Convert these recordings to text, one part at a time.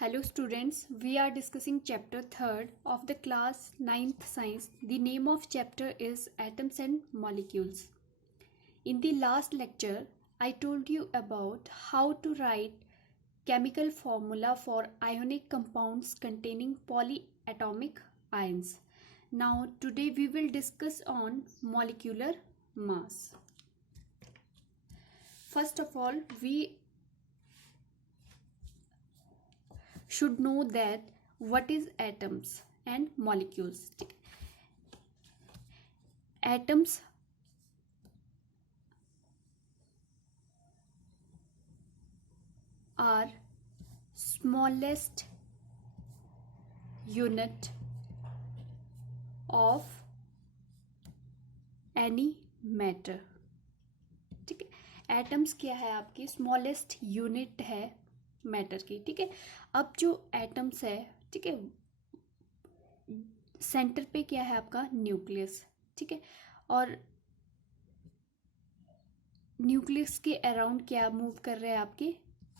Hello students, we are discussing chapter 3rd of the class 9th science. The name of chapter is Atoms and Molecules. In the last lecture, I told you about how to write chemical formula for ionic compounds containing polyatomic ions. Now today we will discuss on molecular mass. First of all, we should know that what is atoms and molecules. Atoms are smallest unit of any matter. ठीक है, atoms क्या है आपकी smallest unit है matter की. ठीक है, अब जो एटम्स है, ठीक है, सेंटर पे क्या है आपका न्यूक्लियस. ठीक है, और न्यूक्लियस के अराउंड क्या मूव कर रहे हैं आपके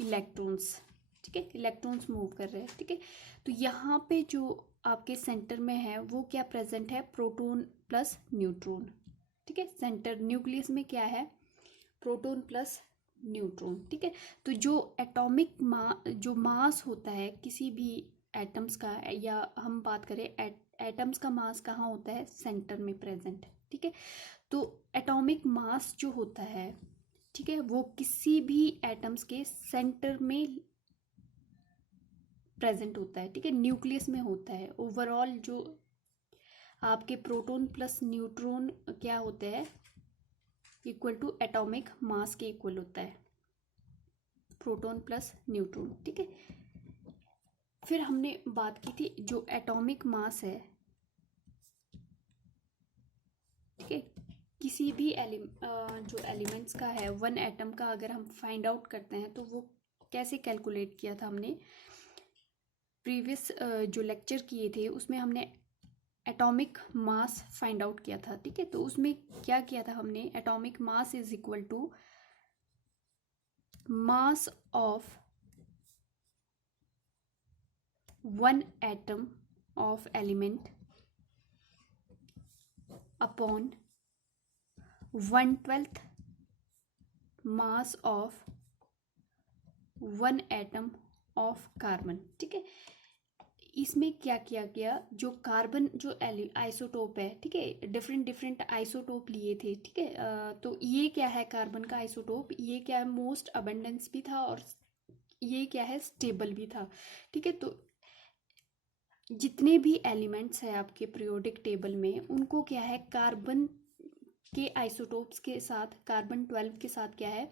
इलेक्ट्रॉन्स. ठीक है, इलेक्ट्रॉन्स मूव कर रहे हैं. ठीक है, तो यहाँ पे जो आपके सेंटर में है वो क्या प्रेजेंट है, प्रोटॉन प्लस न्यूट्रॉन. ठीक है, सेंटर न्यूक्लियस में क्या है, प्रोटॉन प्लस न्यूट्रॉन. ठीक है, तो जो एटॉमिक जो मास होता है किसी भी एटम्स का, या हम बात करें एटम्स का मास कहाँ होता है, सेंटर में प्रेजेंट. ठीक है, तो एटॉमिक मास जो होता है, ठीक है, वो किसी भी एटम्स के सेंटर में प्रेजेंट होता है. ठीक है, न्यूक्लियस में होता है. ओवरऑल जो आपके प्रोटॉन प्लस न्यूट्रॉन क्या होते हैं, इक्वल टू एटॉमिक मास के इक्वल होता है, प्रोटॉन प्लस न्यूट्रॉन. ठीक है, फिर हमने बात की थी जो एटॉमिक मास है, ठीक है, किसी भी जो एलिमेंट्स का है, वन एटम का अगर हम फाइंड आउट करते हैं तो वो कैसे कैलकुलेट किया था हमने प्रीवियस जो लेक्चर किए थे उसमें हमने एटॉमिक मास फाइंड आउट किया था. ठीक है, तो उसमें क्या किया था हमने, atomic mass is equal to mass of one atom of element upon 1/12 mass of one atom of carbon. ठीक है, इसमें क्या किया गया, जो कार्बन जो आइसोटोप है, ठीक है, डिफरेंट डिफरेंट आइसोटोप लिए थे. ठीक है, तो ये क्या है कार्बन का आइसोटोप, ये क्या है मोस्ट अबंडेंस भी था और ये क्या है स्टेबल भी था. ठीक है, तो जितने भी एलिमेंट्स हैं आपके पीरियोडिक टेबल में उनको क्या है कार्बन के आइसोटोप्स के साथ, कार्बन 12 के साथ क्या है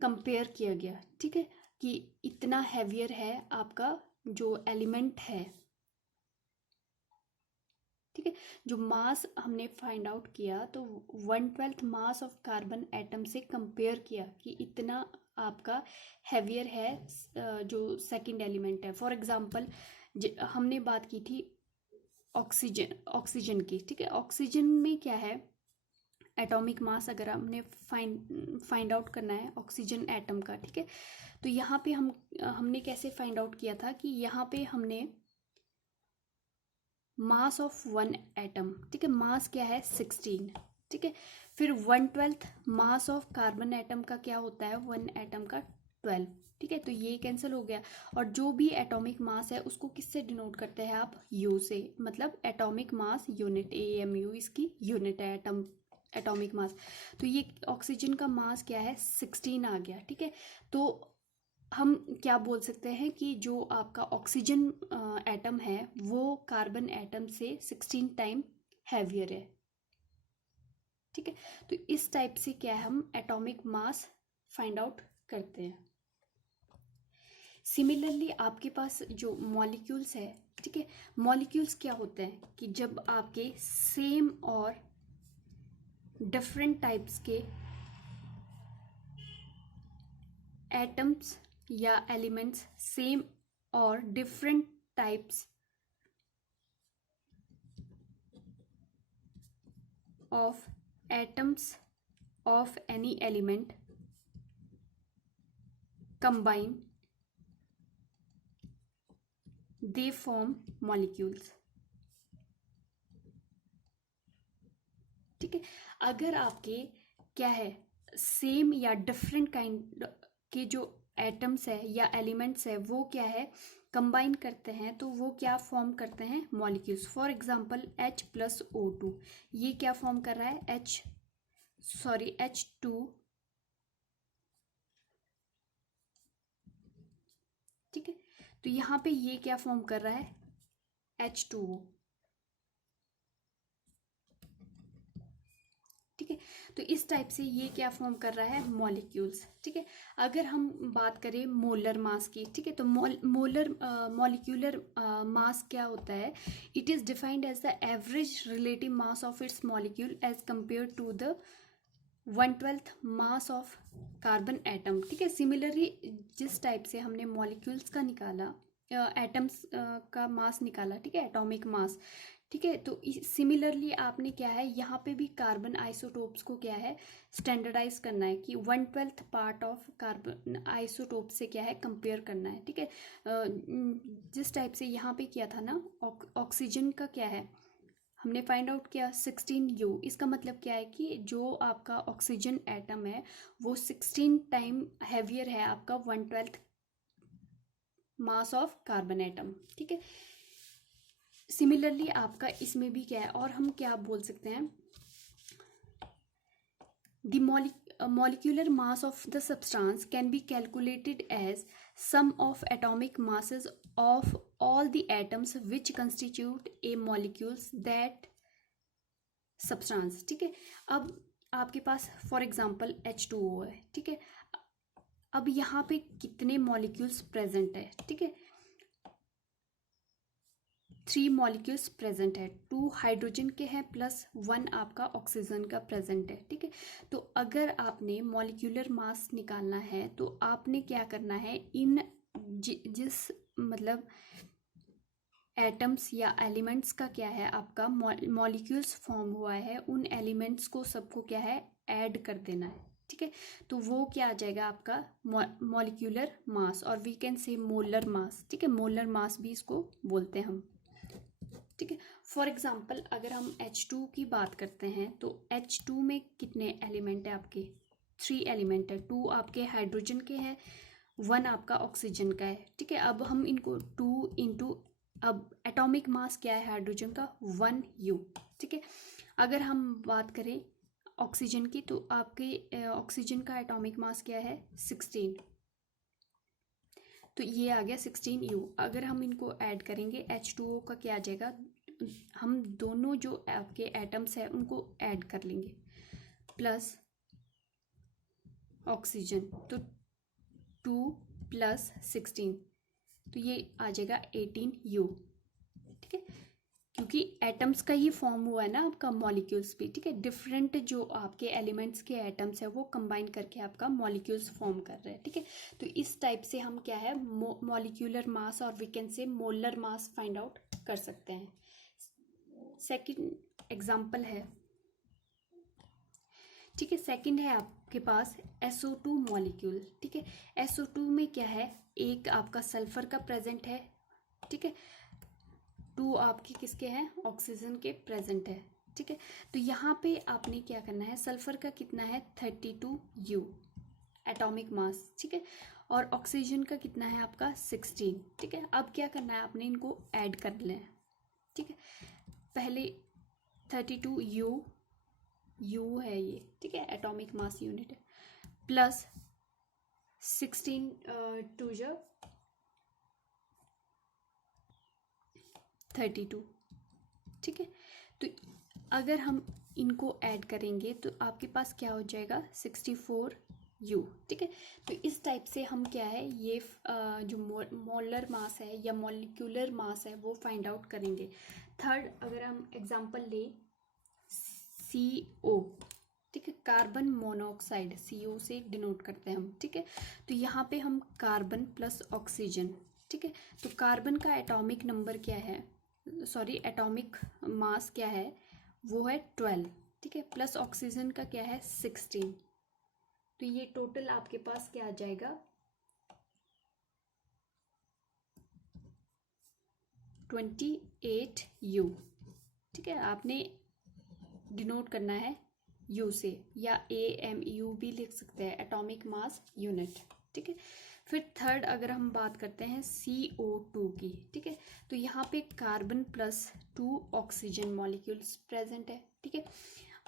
कंपेयर किया गया. ठीक है, कि इतना हैवियर है आपका जो एलिमेंट है. ठीक है, जो मास हमने फाइंड आउट किया तो 1/12 मास ऑफ कार्बन एटम से कंपेयर किया कि इतना आपका हैवियर है जो सेकंड एलिमेंट है. फॉर एग्जांपल हमने बात की थी ऑक्सीजन की. ठीक है, ऑक्सीजन में क्या है एटॉमिक मास अगर हमने फाइंड आउट करना है ऑक्सीजन एटम का. ठीक है, तो यहाँ पे हमने कैसे फाइंड आउट किया था कि यहाँ पे हमने मास ऑफ वन एटम, ठीक है, मास क्या है 16. ठीक है, फिर 1/12 मास ऑफ कार्बन एटम का क्या होता है, वन एटम का 12. ठीक है, तो ये कैंसिल हो गया. और जो भी एटॉमिक मास है उसको किससे डिनोट करते हैं आप, यू से, मतलब एटॉमिक मास यूनिट, AMU इसकी यूनिट है एटॉमिक मास. तो ये ऑक्सीजन का मास क्या है 16 आ गया. ठीक है, तो हम क्या बोल सकते हैं कि जो आपका ऑक्सीजन एटम है वो कार्बन एटम से 16 टाइम हैवियर है. ठीक है, तो इस टाइप से क्या है हम एटॉमिक मास फाइंड आउट करते हैं. सिमिलरली आपके पास जो मॉलिक्यूल्स है, ठीक है, मॉलिक्यूल्स क्या होते हैं कि जब आपके सेम और डिफरेंट टाइप्स के एटम्स या एलिमेंट्स, सेम और different types of atoms of any element combine they form molecules. ठीक है, अगर आपके क्या है सेम या डिफरेंट काइंड के जो एटम्स है या एलिमेंट्स है वो क्या है कंबाइन करते हैं तो वो क्या फॉर्म करते हैं मॉलिक्यूल्स। फॉर एग्जांपल H+O2, ये क्या फॉर्म कर रहा है H2। ठीक है, तो यहाँ पे ये क्या फॉर्म कर रहा है H2O। ठीक है, तो इस टाइप से ये क्या फॉर्म कर रहा है मॉलिक्यूल्स। ठीक है, अगर हम बात करें मोलर मास की, ठीक है, तो मोलर मॉलिक्यूलर मास क्या होता है, it is defined as the average relative mass of its molecule as compare to the 1/12 mass of carbon atom. ठीक है, सिमिलरली जिस टाइप से हमने मॉलिक्यूल्स का निकाला एटम्स का मास निकाला, ठीक है, एटॉमिक मास। ठीक है, तो सिमिलरली आपने क्या है यहाँ पे भी कार्बन आइसोटोप्स को क्या है स्टैंडर्डाइज करना है कि 1/12 पार्ट ऑफ कार्बन आइसोटोप से क्या है कंपेयर करना है। ठीक है, जिस टाइप से यहाँ पे किया था ना ऑक्सीजन का क्या है हमने फाइंड आउट किया 16U। इसका मतलब क्या है कि जो आपका ऑक्सीजन एटम है वो 16 टाइम हैवियर है आपका 1/12 मास ऑफ कार्बन एटम। ठीक है, सिमिलरली आपका इसमें भी क्या है और हम क्या बोल सकते हैं the molecular mass of the substance can be calculated as sum of atomic masses of all the atoms which constitute a molecules that substance। ठीक है, अब आपके पास फॉर एग्जांपल H2O है। ठीक है, अब यहाँ पे कितने मॉलिक्यूल्स प्रेजेंट है। ठीक है, 3 मॉलिक्यूल्स प्रेजेंट है, 2 हाइड्रोजन के हैं प्लस 1 आपका ऑक्सीजन का प्रेजेंट है। ठीक है, तो अगर आपने मॉलिक्यूलर मास निकालना है तो आपने क्या करना है इन जिस मतलब एटम्स या एलिमेंट्स का क्या है आपका मॉलिक्यूल्स फॉर्म हुआ है उन एलिमेंट्स को सबको क्या है ऐड कर देना है। ठीक है, तो वो क्या आ जाएगा आपका मॉलिक्यूलर मास और we can say molar mass. ठीक है, मोलर मास भी इसको बोलते हैं हम। ठीक है, फॉर एग्जांपल अगर हम H2 की बात करते हैं तो H2 में कितने एलिमेंट है आपके 3 एलिमेंट है, 2 आपके हाइड्रोजन के हैं 1 आपका ऑक्सीजन का है। ठीक है, अब हम इनको 2 इंटू अब एटॉमिक मास क्या है हाइड्रोजन का 1U। ठीक है, अगर हम बात करें ऑक्सीजन की तो आपके ऑक्सीजन का एटॉमिक मास क्या है 16, तो ये आ गया 16U। अगर हम इनको ऐड करेंगे H2O का क्या आ जाएगा, हम दोनों जो आपके एटम्स है उनको ऐड कर लेंगे प्लस ऑक्सीजन, तो 2 + 16 तो ये आ जाएगा 18U। ठीक है, क्योंकि एटम्स का ही फॉर्म हुआ है ना आपका मॉलिक्यूल्स भी। ठीक है, डिफरेंट जो आपके एलिमेंट्स के एटम्स है वो कंबाइन करके आपका मॉलिक्यूल्स फॉर्म कर रहे हैं। ठीक है, तो इस टाइप से हम क्या है मॉलिक्यूलर मास और we can say molar mass find out कर सकते हैं। सेकंड एग्जांपल है। ठीक है, सेकंड है आपके पास SO2 मॉलिक्यूल। ठीक है, SO2 में क्या है एक आपका सल्फर का प्रेजेंट है। ठीक है, 2 आपके किसके हैं ऑक्सीजन के प्रेजेंट है। ठीक है, तो यहाँ पे आपने क्या करना है सल्फर का कितना है 32U एटॉमिक मास। ठीक है, और ऑक्सीजन का कितना है आपका 16। ठीक है, अब क्या करना है आपने इनको ऐड कर लें। ठीक है, पहले 32U U है ये। ठीक है, एटॉमिक मास यूनिट है प्लस 16 2 32। ठीक है, तो अगर हम इनको ऐड करेंगे तो आपके पास क्या हो जाएगा 64U। ठीक है, तो इस टाइप से हम क्या है ये जो मोलर मास है या मॉलिक्यूलर मास है वो फाइंड आउट करेंगे। थर्ड अगर हम एग्जांपल ले CO। ठीक है, कार्बन मोनोऑक्साइड CO से डिनोट करते हैं हम। ठीक है, तो यहाँ पे हम कार्बन प्लस ऑक्सीजन। ठीक है, तो कार्बन का एटॉमिक नंबर क्या है सॉरी एटॉमिक मास क्या है वो है 12। ठीक है, प्लस ऑक्सीजन का क्या है 16, तो ये टोटल आपके पास क्या आ जाएगा 28 यू, ठीक है, आपने डिनोट करना है यू से, या AMU भी लिख सकते हैं, एटॉमिक मास यूनिट, ठीक है। फिर थर्ड अगर हम बात करते हैं CO2 की, ठीक है, तो यहाँ पे carbon plus 2 oxygen molecules present है, ठीक है।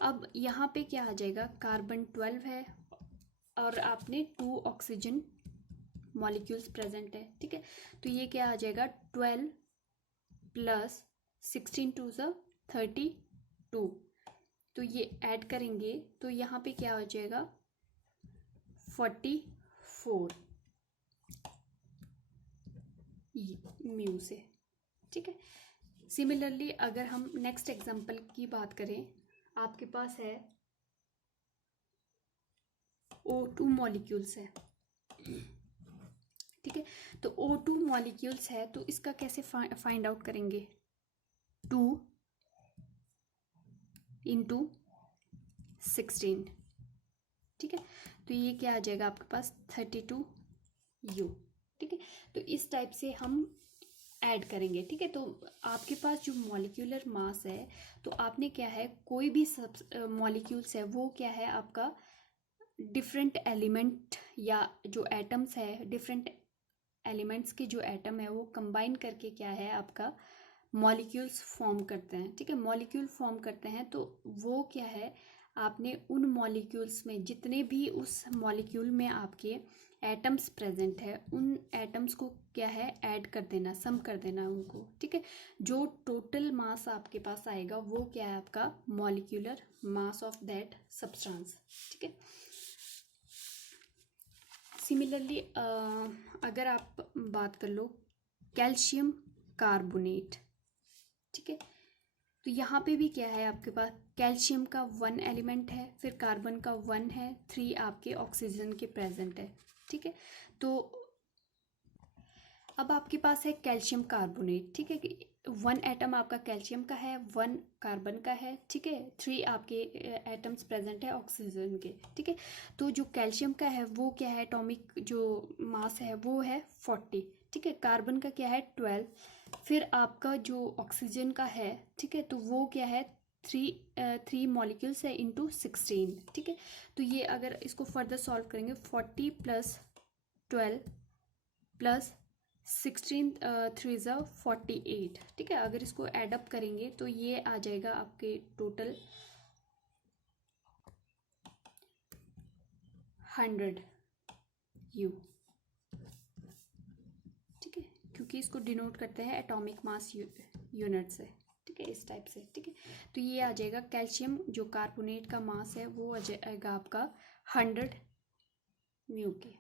अब यहाँ पे क्या आ जाएगा, कार्बन 12 है और आपने 2 ऑक्सीजन मॉलिक्यूल्स प्रेजेंट है, ठीक है। तो ये क्या आ जाएगा, 12 प्लस 16 टू ज़ 32, तो ये ऐड करेंगे तो यहाँ पे क्या हो जाएगा, 44 म्यू से, ठीक है। सिमिलरली अगर हम नेक्स्ट एग्जांपल की बात करें, आपके पास है O2 मॉलिक्यूल्स है, ठीक है। तो O2 मॉलिक्यूल्स है तो इसका कैसे फाइंड आउट करेंगे, 2 इंटू 16, ठीक है। तो ये क्या आ जाएगा आपके पास, 32 यू, ठीक है। तो इस टाइप से हम ऐड करेंगे, ठीक है। तो आपके पास जो मॉलिक्यूलर मास है, तो आपने क्या है, कोई भी सब मॉलिक्यूल्स है वो क्या है आपका डिफरेंट एलिमेंट या जो एटम्स है, डिफरेंट एलिमेंट्स के जो एटम है वो कंबाइन करके क्या है आपका मॉलिक्यूल्स फॉर्म करते हैं, ठीक है। मॉलिक्यूल फॉर्म करते हैं तो वो क्या है, आपने उन मॉलिक्यूल्स में जितने भी उस मॉलिक्यूल में आपके एटम्स प्रेजेंट है, उन एटम्स को क्या है ऐड कर देना, सम कर देना उनको, ठीक है। जो टोटल मास आपके पास आएगा वो क्या है आपका molecular mass of that substance, ठीक है। सिमिलरली अगर आप बात कर लो कैल्शियम कार्बोनेट, ठीक है, तो यहाँ पे भी क्या है आपके पास कैल्शियम का 1 एलिमेंट है, फिर कार्बन का 1 है, 3 आपके ऑक्सीजन के प्रेजेंट है, ठीक है। तो अब आपके पास है कैल्शियम कार्बोनेट, ठीक है, 1 एटम आपका कैल्शियम का है, 1 कार्बन का है, ठीक है, 3 आपके एटम्स प्रेजेंट है ऑक्सीजन के, ठीक है। तो जो कैल्शियम का है वो क्या है, एटॉमिक जो मास है वो है 40, ठीक है। कार्बन का क्या है 12, फिर आपका जो ऑक्सीजन का है, ठीक है, तो वो क्या है 3 मॉलिक्यूल्स है इंटू 16, ठीक है। तो ये अगर इसको फर्दर सॉल्व करेंगे 40 प्लस 12 प्लस 16 3 ज़ा 48, ठीक है। अगर इसको एडअप करेंगे तो ये आ जाएगा आपके टोटल 100 यू, ठीक है, क्योंकि इसको डिनोट करते हैं एटॉमिक मास यूनिट से, ठीक है, इस टाइप से, ठीक है। तो ये आ जाएगा कैल्शियम जो कार्बोनेट का मास है वो आ जाएगा आपका 100 म्यू के।